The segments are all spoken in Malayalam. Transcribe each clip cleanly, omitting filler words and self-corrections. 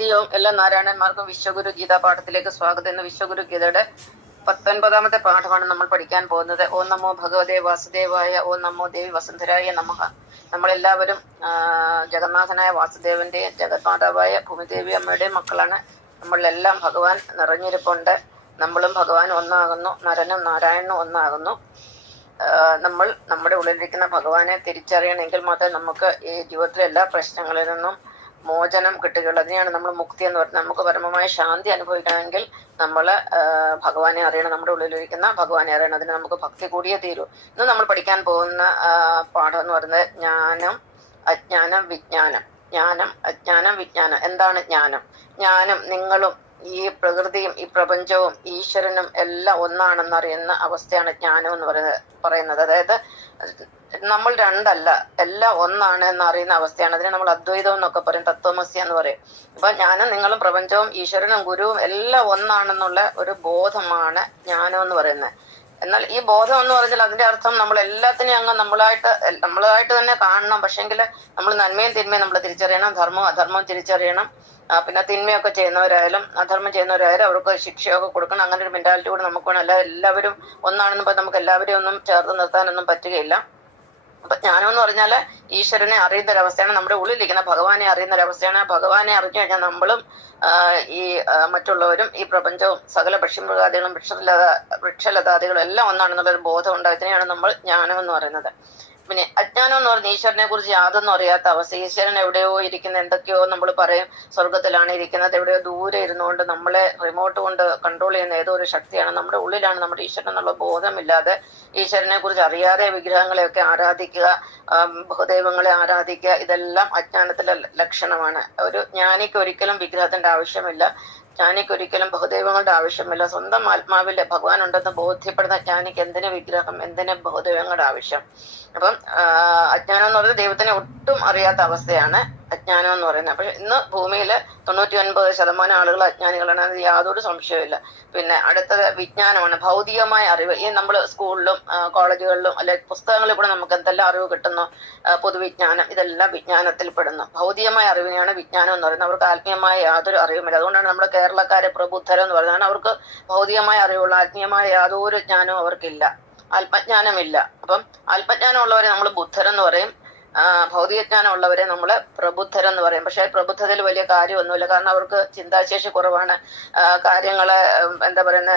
നിത്യവും എല്ലാ നാരായണന്മാർക്കും വിശ്വഗുരു ഗീതാ പാഠത്തിലേക്ക് സ്വാഗതം. ഇന്ന് വിശ്വഗുരു ഗീതയുടെ 19ാമത്തെ പാഠമാണ് നമ്മൾ പഠിക്കാൻ പോകുന്നത്. ഓം നമോ ഭഗവതേ വാസുദേവായ, ഓം നമോ ദേവി വസുന്ധരായ നമഃ. നമ്മളെല്ലാവരും ജഗന്നാഥനായ വാസുദേവന്റെയും ജഗന്മാതാവായ ഭൂമിദേവി അമ്മയുടെയും മക്കളാണ്. നമ്മളെല്ലാം ഭഗവാൻ നിറഞ്ഞിരിപ്പുണ്ട്. നമ്മളും ഭഗവാൻ ഒന്നാകുന്നു, നരനും നാരായണനും ഒന്നാകുന്നു. നമ്മൾ നമ്മുടെ ഉള്ളിലിരിക്കുന്ന ഭഗവാനെ തിരിച്ചറിയണമെങ്കിൽ മാത്രമേ നമുക്ക് ഈ ജീവിതത്തിലെ എല്ലാ പ്രശ്നങ്ങളിൽ നിന്നും മോചനം കിട്ടുകയുള്ളൂ. അതിനെയാണ് നമ്മൾ മുക്തി എന്ന് പറയുന്നത്. നമുക്ക് പരമമായ ശാന്തി അനുഭവിക്കണമെങ്കിൽ നമ്മൾ ഭഗവാനെ അറിയണം, നമ്മുടെ ഉള്ളിലിരിക്കുന്ന ഭഗവാനെ അറിയണം. അതിന് നമുക്ക് ഭക്തി കൂടിയേ തീരൂ. ഇന്ന് നമ്മൾ പഠിക്കാൻ പോകുന്ന പാഠം എന്ന് പറയുന്നത് ജ്ഞാനം, അജ്ഞാനം, വിജ്ഞാനം. ജ്ഞാനം, അജ്ഞാനം, വിജ്ഞാനം. എന്താണ് ജ്ഞാനം? ജ്ഞാനം നിങ്ങളും ഈ പ്രകൃതിയും ഈ പ്രപഞ്ചവും ഈശ്വരനും എല്ലാം ഒന്നാണെന്നറിയുന്ന അവസ്ഥയാണ് ജ്ഞാനം എന്ന് പറയുന്നത്. അതായത് നമ്മൾ രണ്ടല്ല, എല്ലാം ഒന്നാണ് എന്നറിയുന്ന അവസ്ഥയാണ്. അതിനെ നമ്മൾ അദ്വൈതം എന്നൊക്കെ പറയും, തത്വമസി എന്ന് പറയും. അപ്പൊ ഞാനും നിങ്ങളും പ്രപഞ്ചവും ഈശ്വരനും ഗുരുവും എല്ലാം ഒന്നാണെന്നുള്ള ഒരു ബോധമാണ് ജ്ഞാനം എന്ന് പറയുന്നത്. എന്നാൽ ഈ ബോധം എന്ന് പറഞ്ഞാൽ അതിന്റെ അർത്ഥം നമ്മൾ എല്ലാത്തിനെയും അങ്ങ് നമ്മളായിട്ട് തന്നെ കാണണം. പക്ഷെങ്കിൽ നമ്മൾ നന്മയും തിന്മയും നമ്മൾ തിരിച്ചറിയണം, ധർമ്മവും അധർമ്മവും തിരിച്ചറിയണം. പിന്നെ തിന്മയൊക്കെ ചെയ്യുന്നവരായാലും അധർമ്മം ചെയ്യുന്നവരായാലും അവർക്ക് ശിക്ഷയൊക്കെ കൊടുക്കണം. അങ്ങനെ ഒരു മെന്റാലിറ്റി കൂടെ നമുക്ക് വേണം. അല്ല എല്ലാവരും ഒന്നാണെന്ന് പറഞ്ഞാൽ നമുക്ക് എല്ലാവരെയും ഒന്നും ചേർത്ത് നിർത്താനൊന്നും പറ്റുകയില്ല. അപ്പൊ ജ്ഞാനം എന്ന് പറഞ്ഞാല് ഈശ്വരനെ അറിയുന്ന ഒരവസ്ഥയാണ്, നമ്മുടെ ഉള്ളിലിരിക്കുന്ന ഭഗവാനെ അറിയുന്ന ഒരവസ്ഥയാണ്. ഭഗവാനെ അറിഞ്ഞു കഴിഞ്ഞാൽ നമ്മളും ഈ മറ്റുള്ളവരും ഈ പ്രപഞ്ചവും സകല പക്ഷിമൃഗാദികളും വൃക്ഷലതാദികളും എല്ലാം ഒന്നാണെന്നുള്ളൊരു ബോധം ഉണ്ട്. ഇതിനെയാണ് നമ്മൾ ജ്ഞാനം എന്ന് പറയുന്നത്. പിന്നെ അജ്ഞാനം എന്ന് പറഞ്ഞാൽ ഈശ്വരനെ കുറിച്ച് യാതൊന്നും അറിയാത്ത അവസ്ഥ. ഈശ്വരൻ എവിടെയോ ഇരിക്കുന്ന, എന്തൊക്കെയോ നമ്മൾ പറയും സ്വർഗത്തിലാണ് ഇരിക്കുന്നത്, എവിടെയോ ദൂരെ ഇരുന്നുകൊണ്ട് നമ്മളെ റിമോട്ട് കൊണ്ട് കൺട്രോൾ ചെയ്യുന്ന ഏതോ ഒരു ശക്തിയാണ്. നമ്മുടെ ഉള്ളിലാണ് നമ്മുടെ ഈശ്വരൻ എന്നുള്ള ബോധമില്ലാതെ ഈശ്വരനെ കുറിച്ച് അറിയാതെ വിഗ്രഹങ്ങളെയൊക്കെ ആരാധിക്കുക, ബഹുദൈവങ്ങളെ ആരാധിക്കുക, ഇതെല്ലാം അജ്ഞാനത്തിന്റെ ലക്ഷണമാണ്. ഒരു ജ്ഞാനിക്ക് ഒരിക്കലും വിഗ്രഹത്തിന്റെ ആവശ്യമില്ല, ജ്ഞാനിക്കൊരിക്കലും ബഹുദൈവങ്ങളുടെ ആവശ്യമില്ല. സ്വന്തം ആത്മാവിലെ ഭഗവാൻ ഉണ്ടെന്ന് ബോധ്യപ്പെടുന്ന ജ്ഞാനിക്ക് എന്തിന് വിഗ്രഹം, എന്തിന് ബഹുദൈവങ്ങളുടെ ആവശ്യം? അപ്പം അജ്ഞാനം എന്ന് പറയുന്നത് ദൈവത്തിനെ ഒട്ടും അറിയാത്ത അവസ്ഥയാണ് അജ്ഞാനം എന്ന് പറയുന്നത്. പക്ഷെ ഇന്ന് ഭൂമിയിൽ 99% ആളുകൾ അജ്ഞാനികളാണ്, അത് യാതൊരു സംശയമില്ല. പിന്നെ അടുത്തത് വിജ്ഞാനമാണ്, ഭൗതികമായ അറിവ്. ഈ നമ്മൾ സ്കൂളിലും കോളേജുകളിലും അല്ലെ പുസ്തകങ്ങളിൽ കൂടെ നമുക്ക് എന്തെല്ലാം അറിവ് കിട്ടുന്നു, പൊതുവിജ്ഞാനം, ഇതെല്ലാം വിജ്ഞാനത്തിൽ പെടുന്നു. ഭൗതികമായ അറിവിനെയാണ് വിജ്ഞാനം എന്ന് പറയുന്നത്. അവർക്ക് ആത്മീയമായ യാതൊരു അറിവുമില്ല. അതുകൊണ്ടാണ് നമ്മുടെ കേരളക്കാരെ പ്രബുദ്ധരം എന്ന് പറയുന്നത്. അവർക്ക് ഭൗതികമായ അറിവുള്ള ആത്മീയമായ യാതൊരു ജ്ഞാനവും അവർക്കില്ല, ആത്മജ്ഞാനമില്ല. അപ്പം ആത്മജ്ഞാനം ഉള്ളവരെ നമ്മൾ ബുദ്ധരെന്ന് പറയും, ഭൗതികജ്ഞാനം ഉള്ളവരെ നമ്മൾ പ്രബുദ്ധരെന്ന് പറയും. പക്ഷെ പ്രബുദ്ധതയിൽ വലിയ കാര്യമൊന്നുമില്ല, കാരണം അവർക്ക് ചിന്താശേഷി കുറവാണ്. കാര്യങ്ങളെ എന്താ പറയുന്ന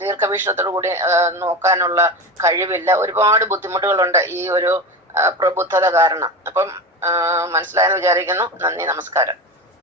ദീർഘവീക്ഷണത്തോടു കൂടി നോക്കാനുള്ള കഴിവില്ല. ഒരുപാട് ബുദ്ധിമുട്ടുകളുണ്ട് ഈ ഒരു പ്രബുദ്ധത കാരണം. അപ്പം മനസ്സിലായെന്ന് വിചാരിക്കുന്നു. നന്ദി, നമസ്കാരം.